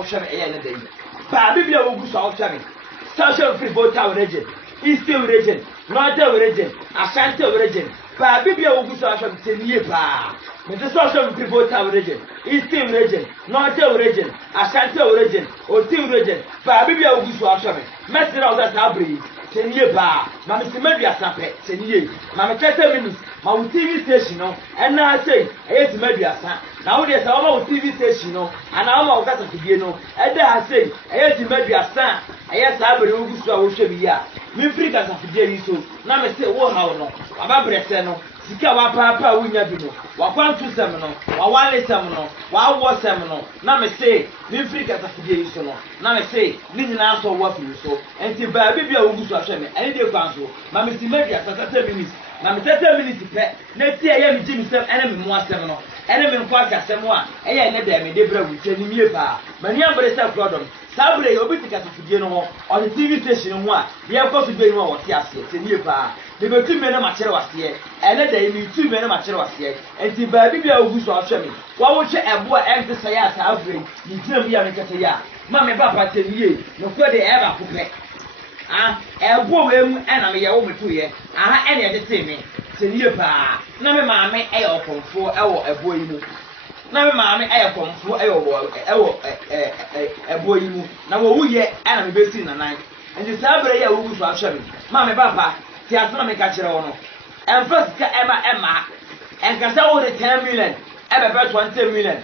wohwe me eye ne dey ba bibia wo gu so wohwe me Southern Free Volta region Eastern region Northern region Ashanti region ba bibia wo gu so wohwe me tenie pa me de Southern Free Volta region Eastern region Northern region Ashanti region Otim region ba bibia wo gu so wohwe me mesira wo that abri tenie ba ma me simadua sape tenie ma me 30 minutes ma wo TV station no ena say eye simadua sa na wo de say wo TV station no ana wo kasa fidie no eda ha say eye simadua sa eye sa abere wo gusu a wo hwe bi ya me free kasa fidie yi so na me say wo ha wo no aba brese no sika wa papa wo nya bi no wa kwantu sem no wa wale sem no wa wo sem no na me say me free kasa fidie yi so no na me say ni nyina so wo fi so enti ba bibia wo gusu ahwe me eni de kwan so ma me simadua sa 30 minutes na me 30 minutes pe na ti eye me jimi sem ene me mo asem no ene me nko akasem a eye ne da me de bra wuche ni mie pa mani ambre sa problem sabre obi tika sofudie no ho on TV station ho a ye ko so be no wo ti ase te nie pa de be tu me na ma kire wase ene da me tu me na ma kire wase enti ba bibia ogu so ahwe me wa wo che ebo a ente se ya sabre ni tina bia me kete ya ma me ba pa te nie no ko de e ba ko pe ebo we mu ena me ye wo metu ye aha ene de te me tenie pa na me maame e okonfo e wo ebo yi mu na me maame e okonfo e wo ebo yi mu na wo wuye ena me besi na nan enti sabre ye wo gu so ahwe me maame papa ti asona me ka kire wo no enfas ka ema enkasa wo de 10 million e be 20 million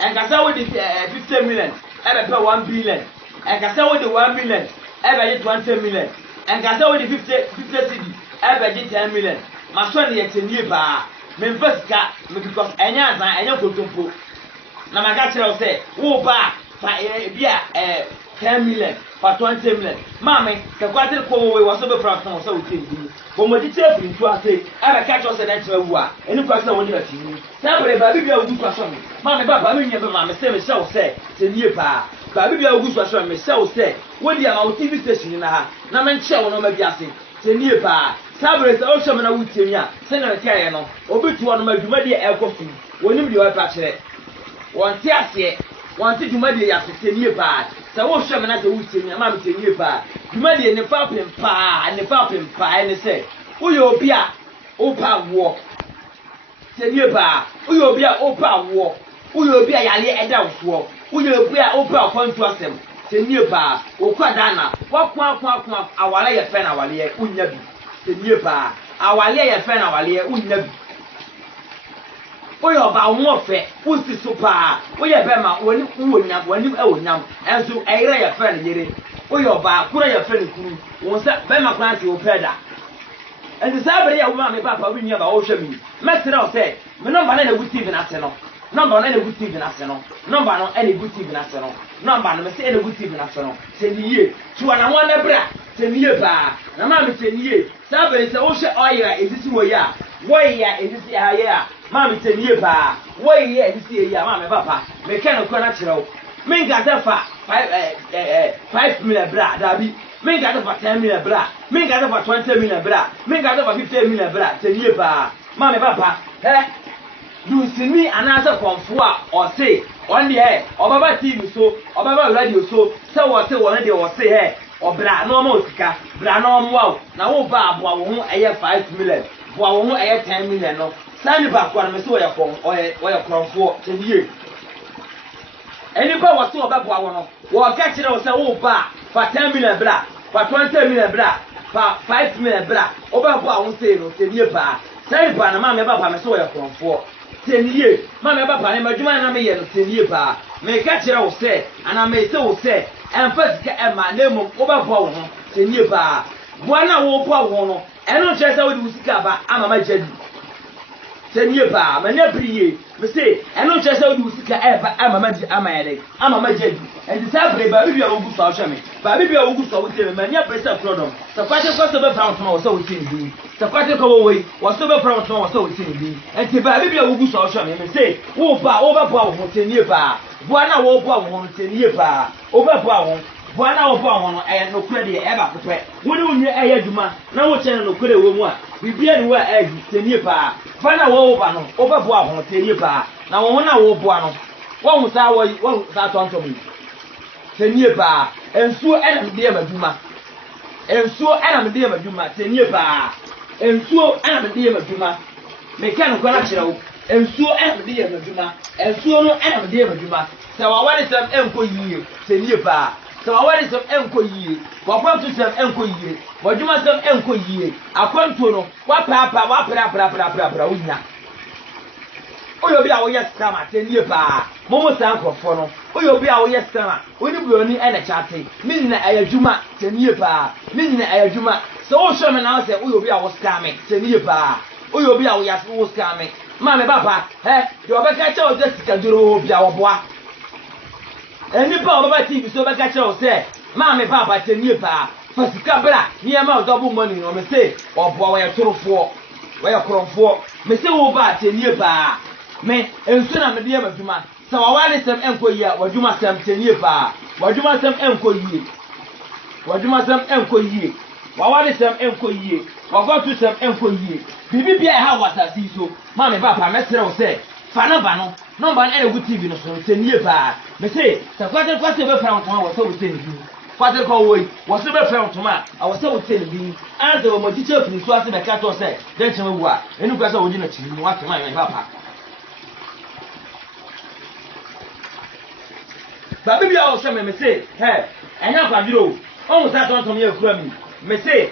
enkasa wo de 50 million e be 1 billion enkasa wo de 1 million ebe 20 million enkasa wo di 50 cedi ebe 10 million ma so ne yetenie ba me mfasika me because enya azan enya kotompo na maga kire wo se wo ba fa bia 10 million fa 20 million mame se kwatir ko wo so be fraction wo se wo tendi bo mo di tire firi ntu ase ebe ka cho se na tire wu a eni kwa se wo ni bati ni sabre ba bibia wo du kwa so me mame ba ba me nya be mame se me sha wo se tenie ba ba bibia wo gu so asho me se wo se wo di ama wo TV station na ha na me nche wo no ma biase tenie ba sabre se o hwe me na wo tiemi a se na ti aye no obetu wo no ma dwuma de e ko fi wonim de wo pa kire won ti ase won ti dwuma de ya se tenie ba se wo hwe me na se wo tiemi ma me tenie ba dwuma de ne fa pempa ene se wo yo obi a o pa wo tenie ba wo yo obi a o pa wo wo yo obi a yale eda wo uye bua opa kwantu asem tenie ba okwada na wakwa awale ye fe na awale ye unya bi tenie ba awale ye fe na awale ye unya bi oyo ba wo fe usi so pa oye be ma woni wonyam ewonyam enso eyire ye fe na yire oyo ba kura ye fe na kuru won se be ma kwanti o peda enso sabre ye wo ma me papa wi nya ba wo hwe mi mesere o se me no ba na wuti bi na se no number no good TV na se no number no any good TV na se no number no me say any good TV na se no se niye tuwa na wan na bra se niye ba na ma me se niye sabe se o hwe oya ezisi wo ya wo ya ezisi ha ya ma me se niye ba wo ya ezisi ya ma me papa me ken ko na kire wo me ga da fa 5 million bra dabi me ga da fa 10 million bra me ga da fa 20 million bra me ga da fa 50 million bra se niye ba ma me papa you see me another konfo a o say on the obaba TV so obaba radio so say what say one dey o say he obra no ma osika bra no mo na wo ba aboa wo ho eye 5 million boa wo ho eye 10 million no sani ba kwa me so oye konfo tedie eni ba wo say obaboa wo no wo ka kire wo say wo ba fa 10 million bra fa 20 million bra fa 5 million bra obaboa wo say no tedie ba sani ba na ma me ba me so oye konfo tenie ma me ba pa ne madwuma na me ye no tenie ba me ka kire wo se ana me se wo se emphasize e ma na mu wo ba bo wo ho tenie ba bo na wo bo wo no eno che se wo di usika ba ama ma jadi tenie ba ma nya priye me se eno che se wo di usika e ba ama ma jadi ama yede ama ma jadi enti sabre ba bibia wo gu so ahwe me ba bibia wo gu so wo tie me ma nya pressure problem so kwate ko so be found no so wo tie me sakwate ko wo yi wo so be from so wo so tie me enti ba bibia wo gu so ahwe me se wo ba wo tenie ba bo na wo bo wo tenie ba wo ba bo wo na wo bo wo no e no kure de e ba kopɛ wo ne wonye e ya dwuma na wo kyɛn no kure wo mu a bibia ni wo e tenie ba fa na wo ba no wo ba bo wo tenie ba na wo na wo bo no wo hu sa wo sa tonto mu tenie ba ensuo ana me de madwuma ensuo ana me de madwuma tenie ba ensuo ana me de madwuma me kan ko na kyerɛw ensuo ana me de madwuma ensuo no ana me de madwuma sɛ wa ware sɛm enko yie tenie ba sɛ wa ware sɛm enko yie wa kwanto sɛm enko yie wadwuma sɛm enko yie akwanto no wa paapa wa pra unya oyo bi a wo yes scam atenie ba momo san krofo no oyo bi a wo yes scam oni buoni e na chate mi nyina ayadwuma tenie ba mi nyina ayadwuma so wo hwe me na say oyo bi a wo scam tenie ba oyo bi a wo yes wo scam ma me baba de obeka che o just kaduro bi a wo boa eni pa o baba TV so obeka che o say ma me baba tenie ba fasika bra ni ma o double money no me say oboa wo ye torofo wo ye krofo me say wo ba tenie ba me ensu na me de madwuma sa wa wale sem enko yi a wadwuma sem tenie pa wadwuma sem enko yi wadwuma sem enko yi wa wale sem enko yi wa gotu sem enko yi bibi bia ha wasasi so ma me papa me sere wo se fa number no number na egu TV no so tenie pa me say sa kwate be fra won wo se wo tenie bi kwate ko wo wo se be fra won a wo se wo tenie bi anze wo mo teacher fini so ase be ka to se den chema wu a enu kwa se wo di na chiri mo ate ma me papa Baby bia o me say enya kwadiro o sa tontom ye kura mi me say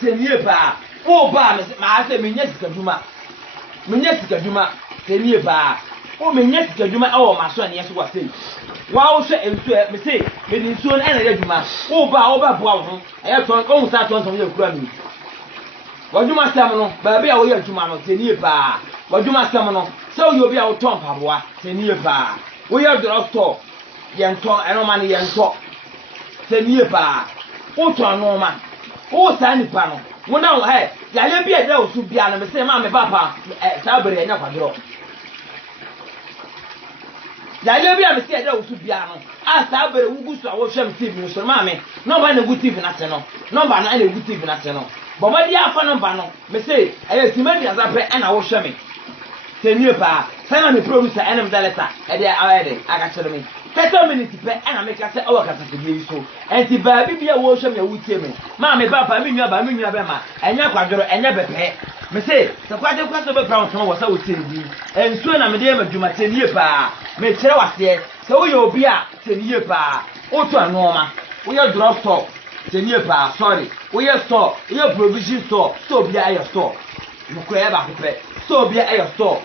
tenie ba o ba me ma say me nya sikaduma tenie ba o me nya sikaduma e wo ma so ne yeso wa say wa o hwe ensu me say me ni nsuo na ya dwuma o ba boa wo ho e ton o sa tontom ye kura mi wadwuma sam no baby a wo ye dwuma no tenie ba wadwuma sam no so yo bia wo ton paboa tenie ba wo ye drugstore yento enoma ne yento tenie pa o to anoma o sa nipa no wo na ya le bia da osu bia no me se ma me papa sa bere nya kwadro ya le bia me se da osu bia no a sa bere wugu so a wo hwem TV no so ma me number na gu TV na te no number na gu TV na te no bo ba dia afa number no me se simedi azape na wo hwem tenie pa sana me producer enem daleta e de awede aka chere me 30 minutes pe na make say o waka se bi so enti ba bibia wo hwe me wutie me ma me papa me nua be ma enya kwadoro enya bepe me say se kwade kwaso be brown so wo sa wutie bi ensuo na me de madwuma tenie pa me kire wase se wo ye obi a tenie pa o to anoma wo ye drop store tenie pa sorry wo ye store wo ye provision store so bi a ye store no ko e ba pepe so bi a ye store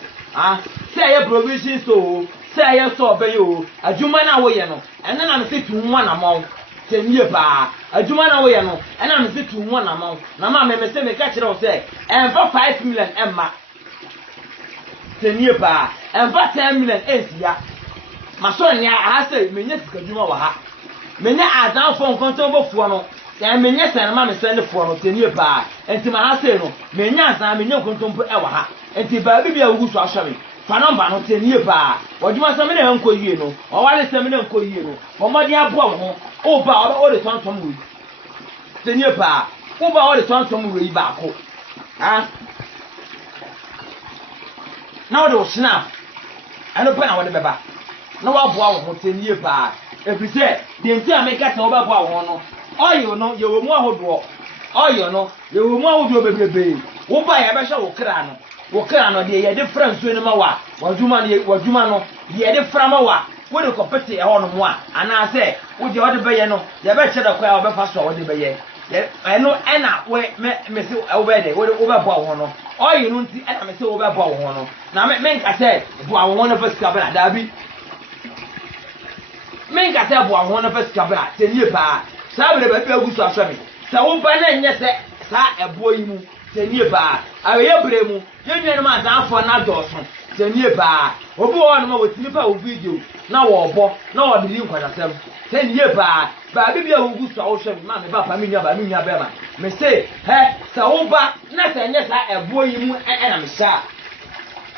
say ye provision store say yes so be yo adwuma na wo ye no ene na me se tu nwa na maw tenie ba adwuma na wo ye no ene na me se tu nwa na maw na ma me se me ka kire wo se enfa 5 million emma tenie ba enfa 10 million esia ma so nya a say me nya sikadwuma wa ha me nya adan fo nkonto bo fuo no ya me nya san ma me send fuo no tenie ba enti ma ha say no me nya adan me nya nkonto mpo e wa ha enti ba bibia wugu so ahwe fa number no tenie ba wadwuma sɛ me na nko yie no ɔwale sɛ me na nko yie no ɔmɔde aboa wo ho o ba o de tontom wo tenie ba o ba o de tontom wo yi ba ko na wo de wo snap ɛno pa na wo de bɛba na wo aboa wo ho tenie ba efisɛ de nti a me ka sɛ wo ba aboa wo ho no ɔyo no ye wo mu ahodoɔ ɔyo no ye wo mu ahodoɔ bebebe wo ba ya bɛhwɛ wo kra no wo kra no de ye difference no ma wa wadwuma no ye de frama wa wo de kopete e ho no mo a ana se wo de wo de beye no ye be kye da kwa wo be fa so wo de beye eno ena we me se wo be de wo be bo wo no oyi no nti ena me se wo be bo wo no na me nka se bo wo no fasika bra da bi me nka se bo wo no fasika bra tenie ba sa be be agu so ahwe me sa wo ba na nye se sa ebo yi mu tenie ba aye bre mu yenye no ma dan fo na doso tenie ba obi wo no ma wotini pa wo video na wo obo na wo diri nkwadasem tenie ba bibia wo gu so wo hwe ma me ba pa me nua be ma me say sa wo ba na sa nye sa ebo yi mu na me sha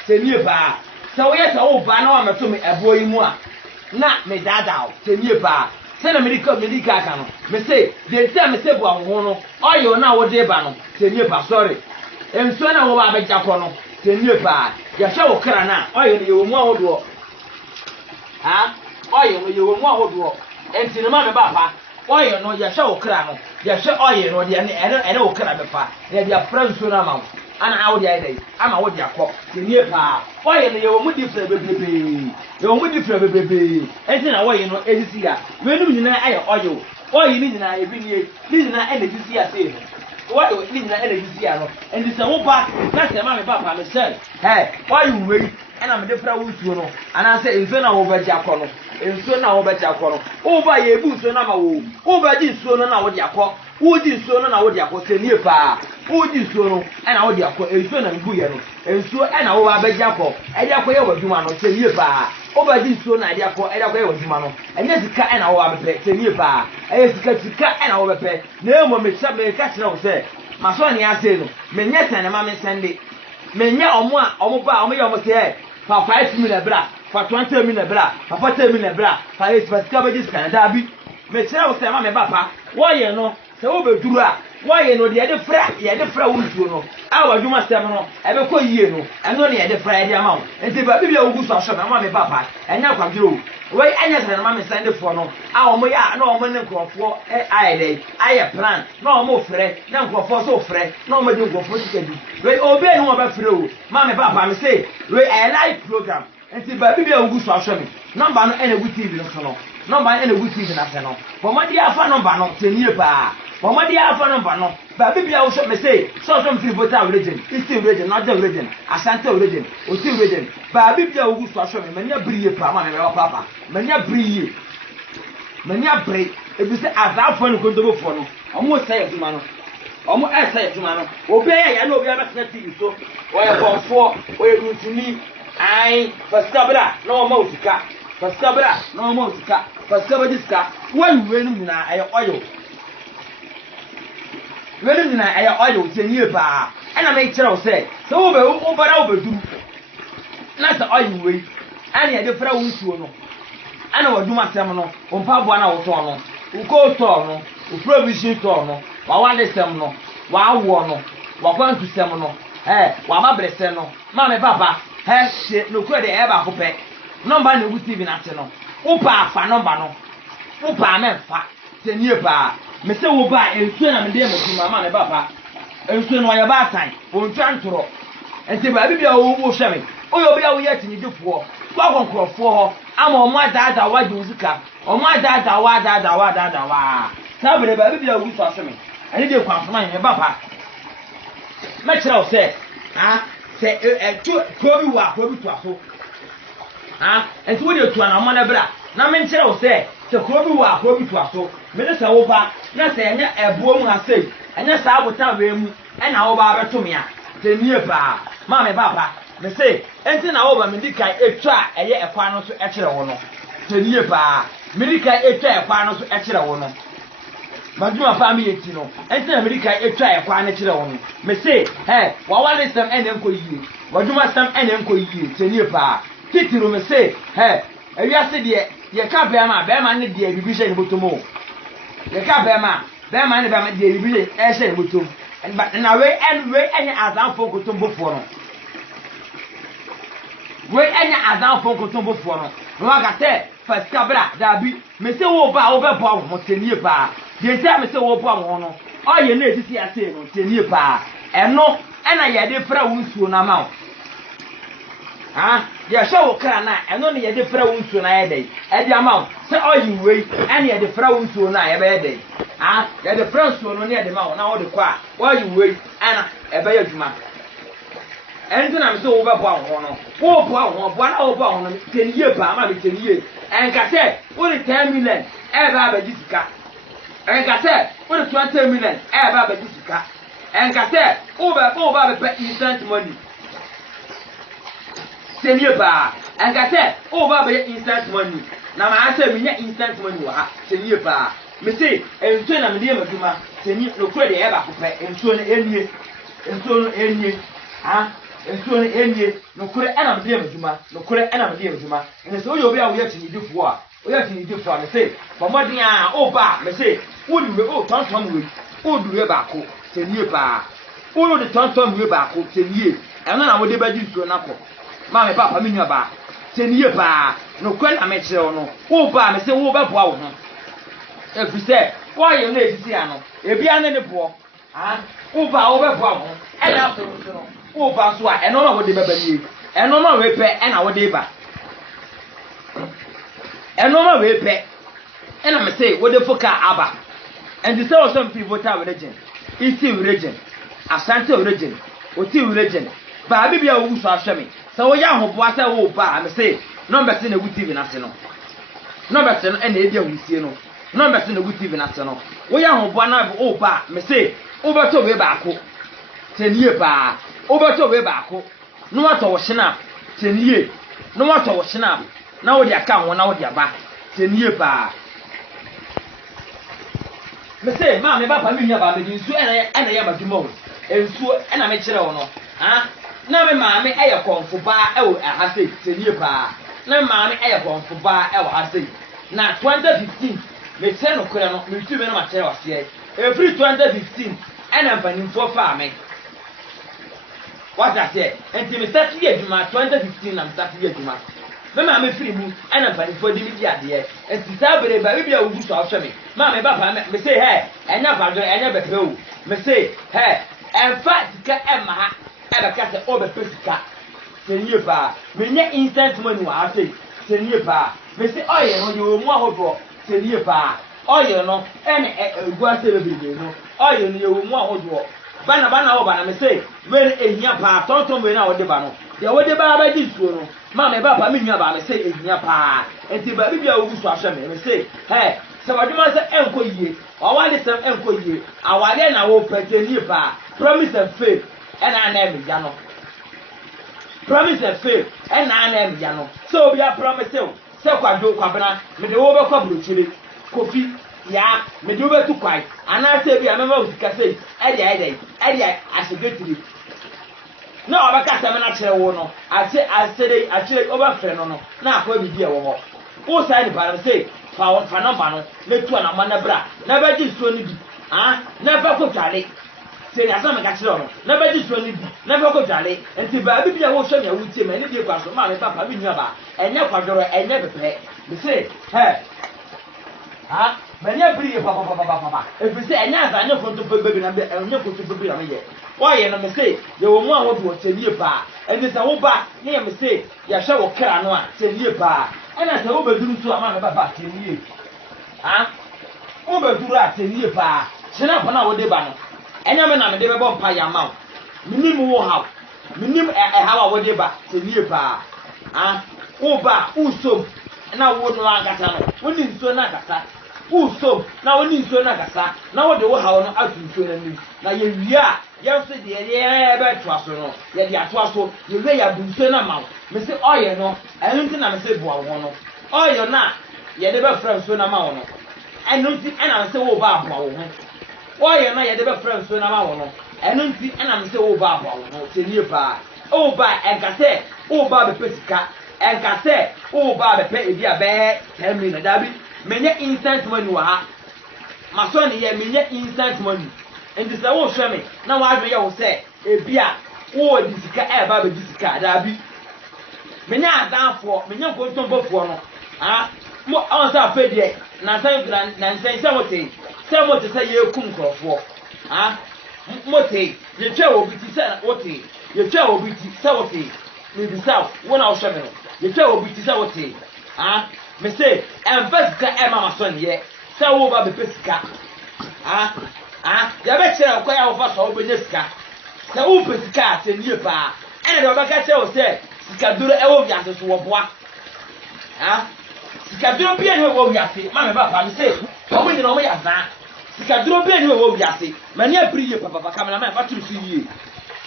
tenie ba sa wo ye sa wo ba na wa meto me ebo yi mu a na me dada o tenie ba sena medical ka no me say de ntia me say bo ho no oyo na wo de ba no tenie ba sorry enso na wo ba beja ko no tenie ba ya hwe wo kra na oyo ne wo mu ahodo oyo no ye wo mu ahodo enti no ma me ba pa oye no ya hwe okra no ya hwe oye no de ene okra be pa ya dia franso na ma ana awodi ai dai ama wodi akọ nie pa oye no ye wo mu different bebebe ye wo mu different bebebe enti na oye no edisi ya wenum nyina aye oye ni nyina ebi nie ni nyina ene edisi ya se oye ni nyina ene edisi ya no enti se wo ba na se ma me ba pa me sel oye we ena me de fra wo nsuo no ana se nsuo na wo ba ji akọ no nsuo na wo ba ji akọ no wo ba ye bu nsuo na ma wo ba ji nsuo no na wo di akọ wo di nsuo no na wo di akọ se nie pa wo di nsuo no ena wo di akọ nsuo na ngu ye no nsuo ena wo ba ji akọ e di akọ ye waduma no se nie pa wo ba ji nsuo na di akọ e di akọ ye waduma no enya sika ena wo ba pe se nie pa e sika ena wo ba pe na emo me ka kire wo se ma so ne ase no me nye sene ma me sende me nye omo ba omo ye omo se fa 5 million bra fa 20 million bra fa 40 million bra fa is fa ska be Canada bi me kire wo se ma me ba pa wo ye no se wo be duru a wo ye no de de fra wo nsuo no a wa dwuma sem no e be ko yie no eno ne de fra de ama wo enti ba bibia wo gu so ahwe ma me ba pa enya kwadiro we enya se na ma me sende fo no a omo ya na omo ne nkrofo aye dey aye plan na omo frɛ na nkrofo so frɛ na omo de nkrofo sikadi we obe no oba frɛ o ma me ba pa me say we a live program enti ba bibia wo gu so ahwe me number no ena gu TV no so no number ena gu TV na se no bomadi afa number no tenie pa bomadi afa number no ba bibia wo so me say so free voter region eastern region northern region asante region oti region ba bibia wo gu so ahwe me manya briye pa ma me ba papa manya briye manya bre ebi se azafo no kondobo fo no omo say aduma no omo say aduma no obi ya na obi abetena TV so oye bonfo oye duntuni ai fastabra no mo usika fastabra no mo usika fastabra diska wan wenu na aye oyo wenu na aye oyo tenye pa ana me kire wo se so wo be wo bara wo beduru na sa oyo we ana ye de fra wo nsuo no ana waduma sem no wo mpa bo na wo to no wo ko to no wo provision to no wa wale sem no wa wo no wa kwantu sem no wa mabrese no ma me papa she no kure de e ba ko pe number na gu TV na te no wo pa afa number no wo pa me fa tenye pa me se wo ba ensuo na me de ma ma me papa ensuo no ya ba tan wo ntwantoro enti ba bibia wo hwe me oyo bia wo ye tini defo wa konkrofo ho ama omo adaada wa di uzika omo adaada wa sabre ba bibia wo so hwe me ani de kwanfoma me papa me kire wo se se kobi wa kobi to aso enti wo de to na mo na bra na me kire wo se kobi wa kobi to aso me de se wo ba na se enya ebuo mu asei enya sa abota we mu na wo ba beto me a tenie ba ma me papa me se enti na wo ba me dikai etwa eye ekwa no so ekire wo no tenie ba me dikai etwa ekwa no so ekire wo no Majuma family eti no enti na me dikai etwa ekwa no ekire wo no me se wa wale sam ene nko yie wajuma sam ene nko yie tenie ba titiro me se ewiase de ye ka be ma ne de bibi hye ne botomo ye ka be ma ne be ma de bibi hye ne botom na we enya azanfo kotombo fo no we enya azanfo kotombo fo no no ga te fastabra dabi me se wo ba wo be bo wo tenie pa de ntia me se wo bo wo no oye na etiti ase no tenie pa eno ena ye de fra wo nsuo na ma ya shawo kra na eno ne ye de fra wo nsuo na ye dai e di ama se oyi we ena ye de fra wo nsuo na ye be ye dai ye de fra nsuo no ne ye de ma wo na wo de kwa oyi we ena e be ye dwuma enti na me se wo be bo ho no wo bo ho bo na wo bo ho no tenie pa ma me tenie enka se wo de 10 million e ba ba jisika enka se wo de 20 million e ba ba jisika enka se wo ba be instant money tenie ba enka se wo ba be instant money na ma ase me nya instant money wa tenie ba me se enso na me de maduma tenie no kure de e ba ko pe enso no enie enso no enie no kure ana me de maduma no kure ana me de maduma ene se oyo obi a wo ye tini difo a o ye tini difo a me se bomodin a o ba me se wo du we o tonton we o du we ba ko tenie ba wo de tonton we ba ko tenie eno na wo de ba di so na ko ma me papa me nua ba tenie ba no kure na me kire no wo ba me se wo ba boa wo ho If you say, why you need to see ano? If you are in the poor, over power, and after over so, and no what the baby, and no more repair, and our deba. And no more repair, and I'm say, what the fuck abba. And the soul some people have religion, it's still religion, Asante religion, or still religion. But I be a woo so shame. So we are who was a woo bar, I say, number in a good TV national. Number ten and the idea we see no. Number in a good TV national. We are who one of all bar, me say, over to way back. 10 years bar, over to way back. No matter what snap, 10 years. No matter what snap. Now the account one out your back, 10 years bar. Me say, Mammy, Papa, me about me, and I am a demon. And so, and I make sure no. Ah, now, Mammy, I have gone for bar, oh, I have said, 10 years bar. Now, Mammy, I have gone for bar, oh, I say. Now, 2015, me send no crown, me 2 minutes materials here. Every 2015, and I'm planning for farming. What I say, and till me start here to my 2015, I'm starting here to my. Mamma, I'm free moon, and I'm planning for the media there. And to Saturday, baby, I will do so for me. Mamma, Papa, me say, hey, and never, I never know. Me say, hey, and fat cat Emma, and a cat over pretty cat. 10 years bar, me net instant money, I say, 10 years bar. Me say, oh, yeah, you will more for 10 years bar. Oh, you know, and go say, no, oh, you will more for. Bana over, me say, when a year pa, don't me now the banner. The way the bar by this one, Mamma, Papa, me about me say, a year pa, and the baby will wash me, say, hey, so I do myself, uncle ye, or one is some uncle ye, our then I will pay 10 years pa, promise and faith, and I never, Yano. Promise and faith, and I never, Yano. So we are promising, so I do Cabana, with the over chili, coffee. Yeah, me do better quite. And I say, I remember with Cassay, Eddie, I should get to it. No, I can't have an actual one. I say, actually, over friend or no. Now, where we dear war. Who signed it by say, found for no, make to an amana bra. Never just to any. Ah, never go Charlie. Say, as I'm a catcher, never just to any. Never go Charlie. And the baby, I will show you with him and you pass from my papa, and never, and never pay. They say, hey. Ah, many bring papa. If you say, and I know for to baby and you're going to be on me. Why, and I say, there were more who 10 years bar, and there's a whole bar near me say, Yasha Karanoa, 10 years bar, and I say, overdo to a man about 10 years. Ah, overdo that 10 years bar, send up an hour de banner, and I'm a never bomb by your mouth. Minimum how, minimum a hour de bar, 10 years bar. Ah, over, who's so, and I wouldn't like that. When you so not that. Who's so now when you so not that. Now the how no out to show them. Now you are, you say the air trust no. Yet you are trust you lay a boosted amount. Mr. Oh, you know, I don't think I'm a safe one. Oh, you're not. You never friends so amount. I don't think and I'm so bad. Why you're not never friends so amount. I don't think and I'm so bad. Oh, by and cassette. Oh, by the petty cat. And cassette. Oh, by the pay be a bad 10 minutes. Many instant money were my son here, many instant money. And this I won't show me. Now I will say, a beer, oh, this car, Baby, this car, Dabby. Many are down for, many are going to go for no. Ah, more answer paid yet. Now, say someone to say you come for. Ah, Mote, your chair will be said, what your chair will be said, maybe south, 1 hour 7. Your chair will be said, ah. Me say, and first car, Emma, son, yet. So over the first car. Ah, the best of quite of us over this car. The open car, and you pa. And the Bacatio said, Scadura Eovias to a bois. Ah, Scadura be any Oviasi, Mamma Papa, say, oh, we know me as that. Scadura be any Oviasi, many a brilliant papa, cameraman, what to see you.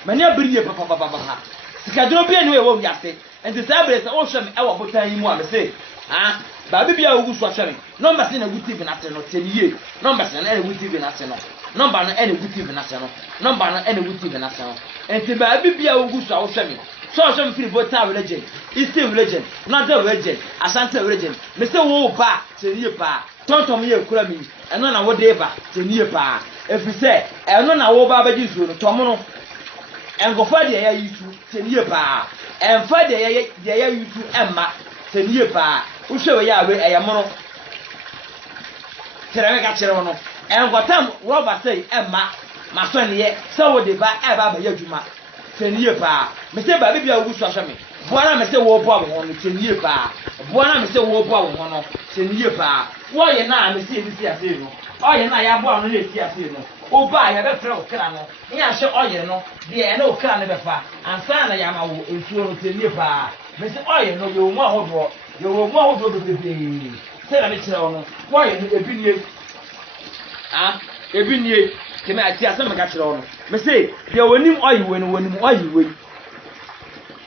Many a brilliant papa. Scadura be any Oviasi, and the Sabbath ocean, our hotel in one, say. Ah, baby, I will watch me. Numbers in a good TV national 10 years. Numbers in any good TV national. Number on any good TV national. Number on any good TV national. And the baby, I will watch me. So some people both religion. It's still religion, not the religion. Asante religion. Mr. Woba, 10 years pa. Don't tell me a crummy, and none of whatever, 10 years pa. If you say, and none of what baby do, Tomono. And go for the air you 10 years pa. And for the air you to Emma, 10 years pa. Who show ya away a mono? tere me ka kire no engotam roba say emma masoniye se wo de ba e ba ba yadwuma teniye pa me se ba bibia wo so ahwe me boana me se wo bo wo no teniye pa boana me se wo bo wo no teniye pa wo ye na me se esi ase no oye na ya bo no na esi ase no o ba ya be fra okra no ya hye oye no de e na okra ne be fa ansa na ya ma wo ensuo no teniye pa me se oye no yo mu ahodo bebe se na me kire wo no wo ye no ebinie ebinie keme ati asem ka kire wo no me se de wonim oyiwe no wonim oyiwe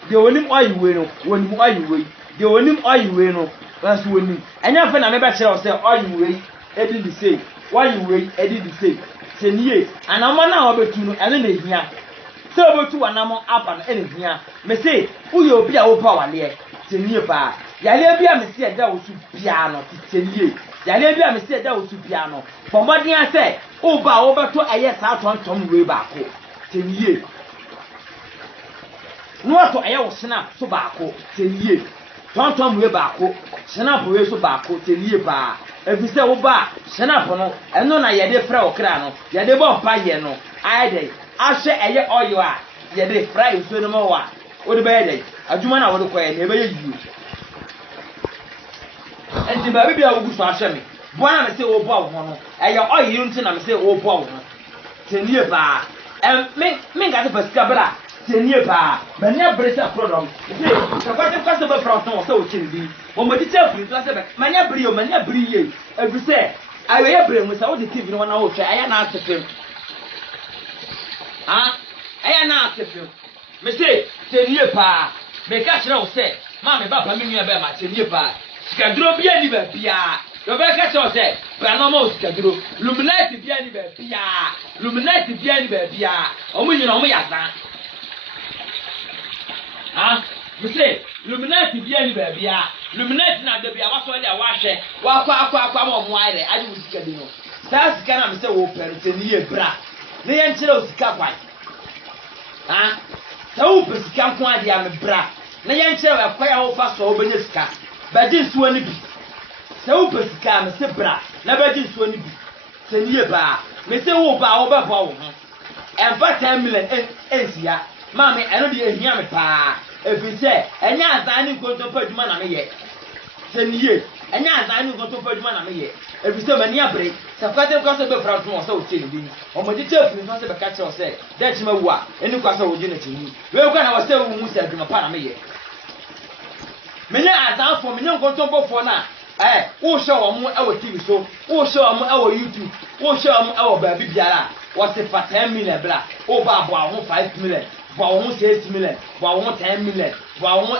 de wonim oyiwe no wonim oyiwe de wonim oyiwe no wasu wonim enya fe na me ba kire wo se oyiwe edi di sei oyiwe edi di sei seniye anamo na obetu no ene na ehia se obetu anamo apa no ene ehia me se uye obi a wo pa wale seniye pa yale bia me se eda wo su bia no seniye yale bia me se eda wo su bia no bomodin ase o ba wo beto eye sa tontom we ba ko seniye no to eye wo snap so ba ko seniye tontom we ba ko snap we so ba ko seniye pa efise wo ba snap no eno na yede fra okra no yede bo pa ye no aide ahwe eye oyo a yede fra isu no mo wa wo de ba yede adwuma na wo de koye na ebe ye yiwo enti ba bibia wo gu so ahwe me boana me se wo bo wo no eye oyo nti na me se wo bo wo no teniye ba me ga de pasika bra teniye ba banya bresa program se ka kwase ba fronton so wo chindi wo mo ti chafu so se ba manya bri ye efise ayo ye bre mu sa wo de tv no na wo hwe aya na asefem aya na asefem me se teniye pa me ka kire wo se ma me ba pa me nua ba ma teniye pa sikaduro bia ni ba bia yo be ka kire wo se pra no ma sikaduro luminati bia ni ba bia o mu nyina o mu yasan me say luminati bia ni ba bia luminati na da bia wa so dia wa hwe wa kwa ma mo aire ade wo sika bi no sa sika na me say wo perte ni ye bra ne ye nkyere wo sika kwai sa wo pe sika nko ade a me bra ne ye nkyere wo kwai a wo fa so wo benya sika ba di nsuo ni bi sa wo pe sika me say bra na ba di nsuo ni bi se ni ye ba me say wo ba wo ba bo wo ho emfa 10 million ensia mama eno de ehia me pa efise enya azan ni nkonto pa djuma na me ye se niye enya azan ni nkonto pa djuma na me ye efise mani abre sa kwate kwa se be franto o se o cheni bi o mo dite afiri so se be ka che o se de chima wu a eni kwa se o gina chini we kwa na wo se wu mu se djuma pa na me ye menya azan fo menya nkonto po fo na wo show o mu e wo tv so wo show o mu e wo youtube wo show o mu e wo ba bibiara wo se fa 10 million bla o ba bo a ho 5 million bo won 6 million bo won 10 million bo won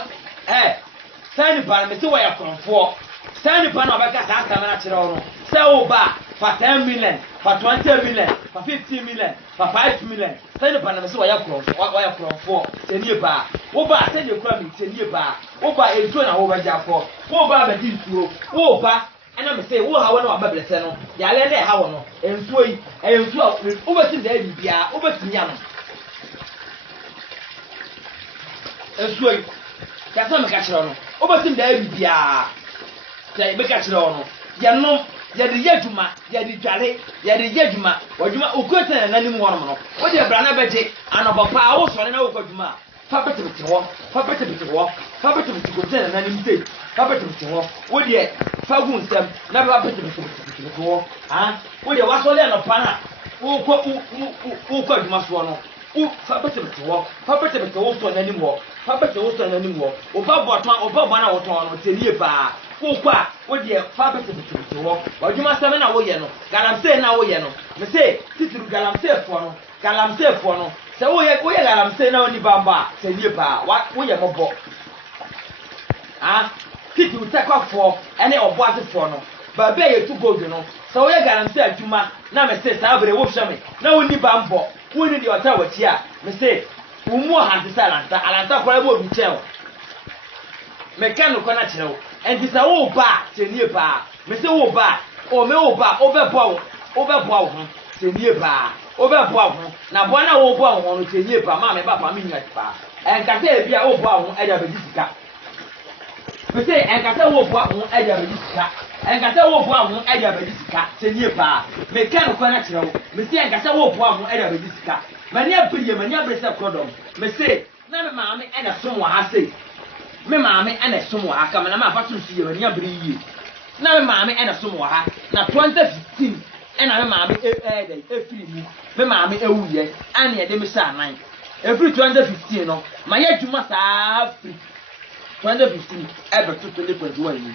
sani pa me se wo ya konfo sani pa na ba ka ta na kire wo no se wo ba fa 10 million fa 20 million fa 50 million fa 5 million sani pa na me se wo ya konfo tenie ba wo ba se de kura mi tenie ba wo ba entuo na wo ba jafo wo ba ba di ntuo wo ba ana me se wo ha wo na wa ba blese no ya le na ha wo no entuo yi entuo wo ba tin da bibia wo ba tin ya no esuoi ya sa me ka kire no obatim da bibia sai be ka kire no ya no ya de yadwuma ya de dware ya de yadwuma wadwuma okota na nanim wono no wo de bra na beje anobopa a wo sore na wo kwadwuma fa betebete wo fa betebete ko tena nanim sei fa betebete wo de fa gu nsem na ba betebete wo wo de wa sore no pa na wo kwadwuma so no fa betebete wo so nanim wo fa bete wo so nanim wo o ba boton o ba bana wo ton no tenie pa wo kwa wo de fa bete wo wadwuma seme na wo ye no galamse na wo ye no me se titru galamse fo no se wo ye galamse na oni bamba tenie pa wo ye mobo titru takwa fo ene obo asefo no ba be ye tu gold no se wo ye galamse adwuma na me se sa bre wo hweme na oni bambo wo ni de ota wachi a me se umu hantisa alanta kwa ebo bicheo mekano kona chiro endisa wo ba tenie ba me se wo ba o me wo ba o be bo ho tenie ba o be bo ho na bo na wo bo ho no tenie ba ma me ba pa me nya ba enkata bia wo bo ho eja be disika me se enkata wo bo ho eja be disika enkasa wo bo amu e dia bedi sika senie pa me ka no kwa na kire wo me se enkasa wo bo amu e dia bedi sika mani abriye mani abrese kodom me se na me maame e na som wa ha sei me maame e na som wa ha ka me na ma fa so ye mani abriye na me maame e na som wa ha na 2015 e na me maame e firi mu me maame e wuye ane e de me sha nan every 2015 no ma ye dwuma saa free 2015 ever to 2021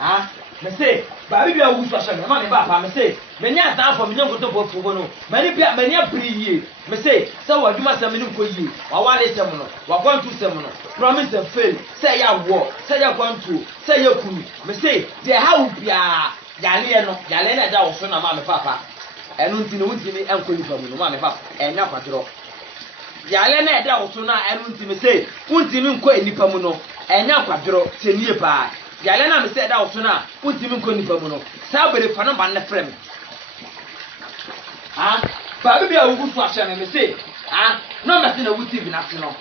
ah me say ba bi bia wu so asha me ma me ba pa me say me nya tan for me nya goto for fugo no mani bia me nya pri yie me say say wa dwuma sa me ni ko yie wa wale sem no wa kwantu sem no promise and fail say ya wo say ya kwantu say ya kuru me say de ha wu bia yale no yale na da wo so na ma me papa enu nti no wuti ni enko ni famu no ma me papa enya kwadro yale na da wo so na enu nti me say wuti mi nko enipa mu no enya kwadro se nie pa yale na me say da wo so na wuti mi nko enipa mu no sa bere fa no ba na frem ah ba bi a wugu so ahye me say ah no me say na wuti bi na se no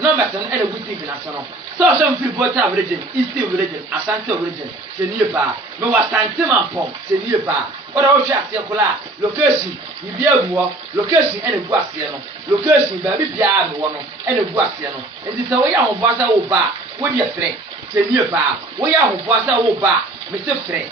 no me say na wuti bi na se no so some people have region east region asante region se nie pa no wa sante man pom se nie pa ora o hwa ase kola location ibi aguo location ene gu ase no location ba bi bia me wo no ene gu ase no enti se wo ya ho boasa wo ba wo de frɛ se nie pa wo ya ho boasa wo ba me se frɛ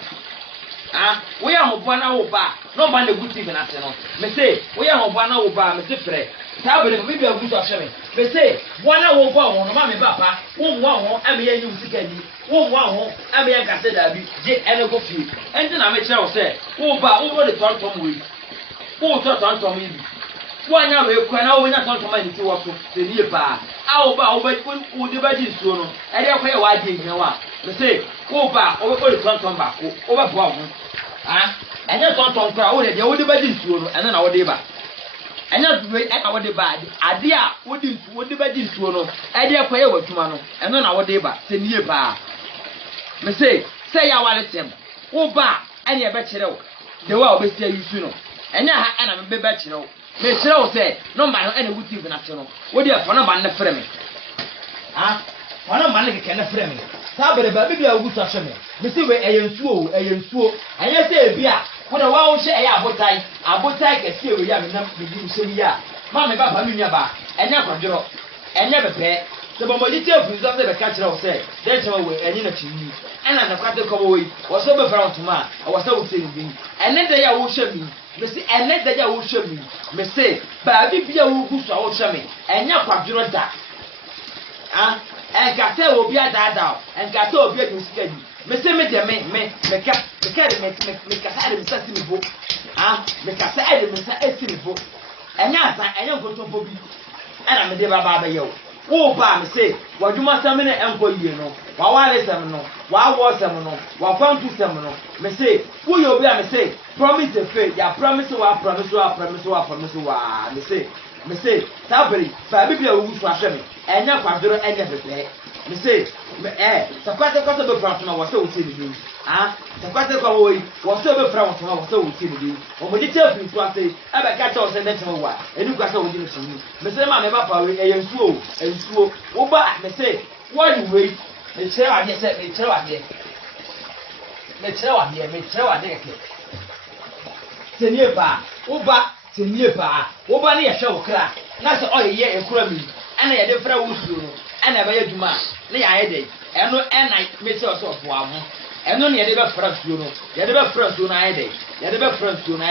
ah wo ya ho boana wo ba no ba na guti bi na se no me se wo ya ho boana wo ba me se frɛ ta bere bi bia gu so ahwe me se boana wo ba wo no ma me ba pa wo nwa ho ame ya nyu sika ni wo nwa ho ame ya gase da bi je ene go fi enti na me kire wo se wo ba wo de tontom we wo tontom yi wo anya we kwa na wo nya tontom ani ti wo so se nie pa a wo ba wo de ba ji nsuo no e de kwa ye wa je hia wa me se wo ba wo de tontom ba ko wo ba bo ho ah enya tontom kwa wo de wo de ba ji nsuo no ene na wo de ba enya duwe eka wo de ba ade a wo de nsuo wo de ba ji nsuo no e de kwa ye wa dwuma no ene na wo de ba se nie pa me say ya wale tem wo ba ene e be kire wo de wa obesi ayusu no enya ha ena me be kire wo me kire wo say no ma no ene wuti bi na te no wo de fa no ba ne frɛ me ha fa no ma ne ke ne frɛ me sa bere ba bi a wutu ahwe me say we eyensuo anya say ebi a wo de wa wo hye eya abotai kese we ya me na me di usemi ya ma me ba ba mi nya ba enya kwadro enya bepe se bo moji tie fu zo se be ka kire wo say de che we enyi na chiwi ena na kwate ko we wo so be fra ontuma wo so wo sei bi ene de ya wo hye mi me say ene de ya wo hye mi me say ba bi a wo gu so wo hye mi enya kwadro da ah enka se obi adada enka se obi adusika bi me say me de me ka de me ka sa de me sa si me bo ah me ka sa de me sa esi me bo enya san enya nkotompo bi ana me de baba ba yewo wo ba me say wadwuma sam ne enko yie no wa wale sam no wa wo sam no wa kwantu sam no me say wo yo bi a me say promise a faith ya promise wa me say sabri ba bi a wo gu so ahwe me enya kwadoro enya bebe me say takwate kwate be fra tuma wose wote ni bi ah takwate kwa wo wose be fra tuma wose wote ni bi o mo dite afin to ase e be ka cha wose den tuma wa eni kwa sa wo dine sunu me say ma me ba pa we ensuo wo ba me say what you wait me chere wa de say me chere wa de ke senie ba wo ba ne ye hwe wo kra na se oyeye ekura mi ana ye de fra wo suo no ana ba ye dwuma ne ya ye de eno ena me se so fo amu eno ne ye de be fra suo no ye de be fra suo na ye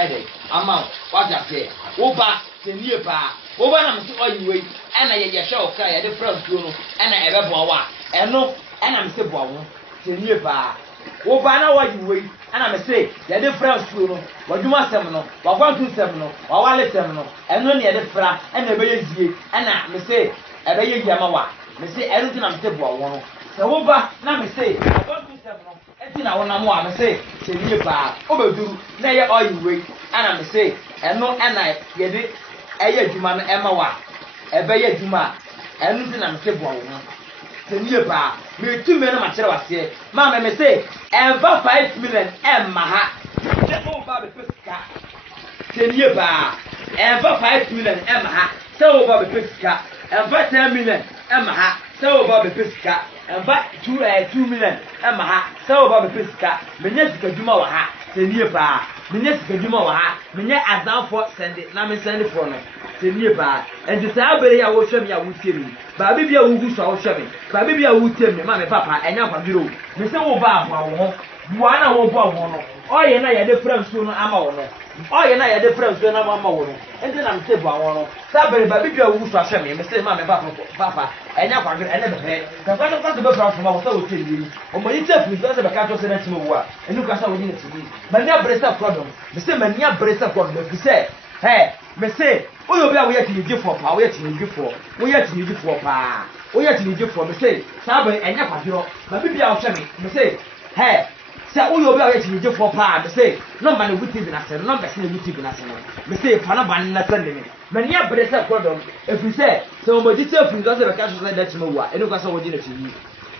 de ama wa ja se wo ba senie ba wo ba na me se oyiwe ana ye hwe wo kra ye de fra suo no ana e be bo wa eno ana me se bo wo senie ba wo ba na wa yiwe ana me say ye de fra suo no wadwuma sem no wakwantu sem no wawale sem no eno ne ye de fra ana be yezie ana me say e be yezie ama wa me say eno na me say bo wo no se wo ba na me say wakwantu sem no enti na wona mo a me say se nie ba obeduru na ye oyiwe ana me say eno ana ye de eye dwuma no ema wa e be ye dwuma eno na me say bo wo no senie ba me tu me na ma kire wase ma me say eva 5 million emma ha se o ba be pesika senie ba eva 5 million emma ha se o ba be pesika eva 10 million emma ha sɛ wɔba bɛpɛ sika ɛmfa 2 million ɛma ha sɛ wɔba bɛpɛ sika menya sika dwuma wɔ ha sɛ nie paa menya sika dwuma wɔ ha menya azanfo sɛnde na me sɛnde fo no sɛ nie paa ɛnti saa bere ya wo hwɛ me ya wo tie me baabi bia wo gu so a wo hwɛ me baabi bia wo tie me ma me papa ɛnya kwaduro me sɛ wo ba aboa wo ho boa na wo boa wo no ɔyɛ na yɛ de fra nsuo no ama wo no ɔyɛ na yɛ de fra nsuo no ama wo no ɛnti na me sɛ boa wo no saa bere baabi bia wo gu so a hwɛ me sɛ ma me papa ɛnya kwaduro ɛne bɛhɛ ka kwa so bɛfra so ma wo sɛ wo tie ni ɔmo yi tɛ firi sɛ bɛka to sɛ na tim wo a ɛnu ka sɛ wo ni na tim mania bresa problem me sɛ mania bresa problem fi sɛ me sɛ oyo bi a wo yɛ tinigifo pa wo yɛ tinigifo pa wo yɛ tinigifo me sɛ saa bere ɛnya kwaduro baabi bia wo hwɛ me sɛ sɛ oyo bi a wo yɛ tinigifo pa me sɛ number na wuti bi na sɛ number sɛ na wuti bi na sɛ no me sɛ fa na ban na sɛ me mania bresa problem efi sɛ mo di sɛ firi sɛ bɛka so sɛ da tim wo a ɛnu ka sɛ wo di na tim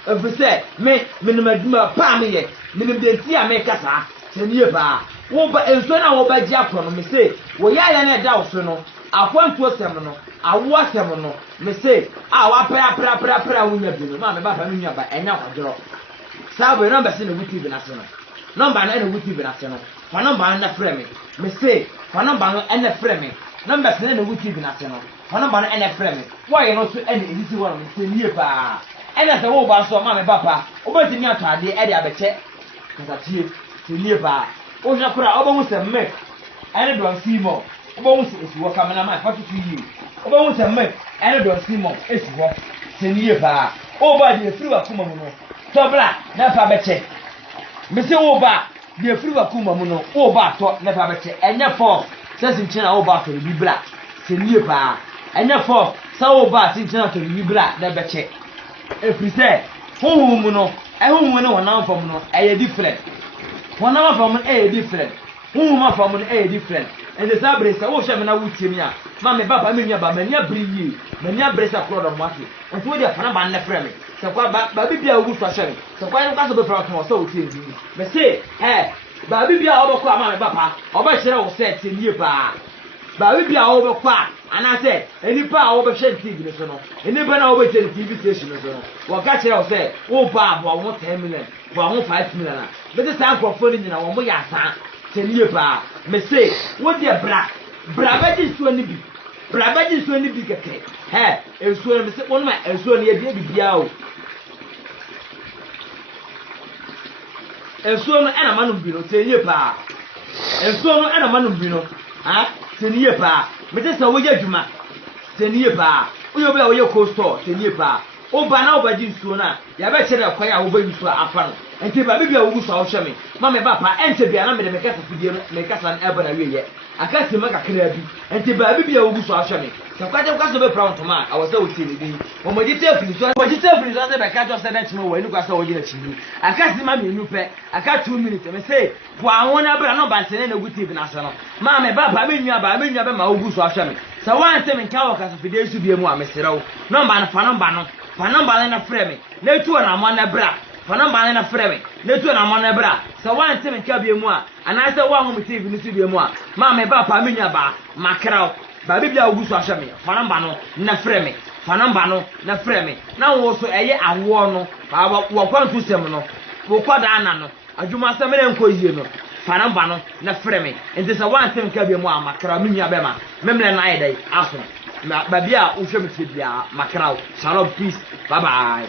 efi sɛ me nim adwuma pa me yɛ nim de nti a me kasa sɛ nie pa wo ba enso na wo ba gi akro no me sɛ wo ya ya na da wo so no akwanto sem no awo asem no me sɛ a wa pra wo nya bi no ma me ba fa me nya ba enya kwadro saa bo number sɛ na wuti bi na sɛ no number na wuti bi na sɛ no fa number na frɛ me sɛ fa number no na frɛ me number sɛ na wuti bi na sɛ no fa number no na frɛ me wo yɛ no so ɛna edisi wo no me sɛ nie pa ɛna sɛ wo ba so ma me papa wo ba timi atade ɛde abɛkyɛ kasatie sɛ nie pa wo hwɛ kora wo ba hu sɛ me ɛne don simo wo ba hu sɛ esi wo kamera ma fa tutu yi wo ba hu sɛ me ɛne don simo esi wo sɛ nie pa wo ba de firi wa kuma mu no tɔbla na fa bɛkyɛ me sɛ wo ba de firi wa kuma mu no wo ba tɔ na fa bɛkyɛ ɛnyɛ fɔ sɛ sinkyena wo ba tɔ bi bla sɛ nie pa ɛnyɛ fɔ sɛ wo ba sinkyena tɔ bi bla na bɛkyɛ efiri sɛ honhom mu no ɛhonhom no wɔnam fam no ɛyɛ different wɔnam fam no ɛyɛ different honhom fam no ɛyɛ different ɛnde saa bere sɛ wo hwɛ me na wo tie me a ma me papa me nua ba mani abere yie mani abere sɛ korɔ dɔ mo ase nti wo de afana ba nnɛ frɛ me sɛ kwa ba bi bia wo so ahwɛ me sɛ kwa no ka so bɛfra to sɛ wo tie ndi me se ba bi bia wo bɛkɔ ama me papa ɔbɛkyerɛ wo sɛ tie nie paa ba bi bia wo bɛkɔ a anase enipa a wo bɛhwɛ TV ne so no enipa na wo bɛkyerɛ TV station ne so no wo ka kyerɛ wo sɛ wo ba abo wo 10 million wo ho 5 million a bɛte saa nkrɔfo ne nyina wo mo yɛ asa sɛ nie paa me se wo de bra bɛgye suo ne bi bra bɛgye suo ne bi kɛkɛ ensuo ne me se wonma ensuo ne yɛ bi bia o ensuo no ɛna manum bi no sɛ nie paa ensuo no ɛna manum bi no sɛ nie paa me te sɛ wo yɛ dwuma sɛ nie paa wo yɛ bi a wo yɛ cold store sɛ nie paa o ba na wo ba di nsuo na ya bɛ kyerɛ kwa ya wo ba nsuo afa no enti ba bi a wo gu so a wo hwɛ me ma me ba pa ɛnte bia na me de me kasa fidie no me kasa na ɛba na wiye akasi ma kakra bi enti ba bi a wo gu so a hwɛ me sɛ kwa je kwa so be proud to ma a wo sɛ wo tie ne din wo mo di te firi so sɛ be ka to sɛ na kyima wo ni kwa sɛ wo gina kyimi akasi ma me nu pɛ aka 2 minutes me say kwa ho na bra no ba sɛ na gu tv na so no ma me ba me nua be ma wo gu so a hwɛ me sɛ wan sɛ me nka wo kasa fidie su bia mu a me serew number no fa number no fa number na frɛ me na etu na mo na bra fa number na frɛ me na etu na mo na bra sɛ wan sɛ me nka bia mu a ana sɛ wa ho me tv no su bia mu a ma me ba me nua ba makraw ba bibia wo gu so ahwɛ me fa number no na frɛ me fa number no na frɛ me na wo so ɛyɛ awo no wo kwantu sɛm no wo kwada ana no adwuma sɛ me nkɔ yie no fa number no na frɛ me enti sɛ wan sɛ me nka bia mu a makraw me nua bɛ ma memle na ayɛ dai aso ba bia wo hwɛ me tie bia makraw shalom peace bye bye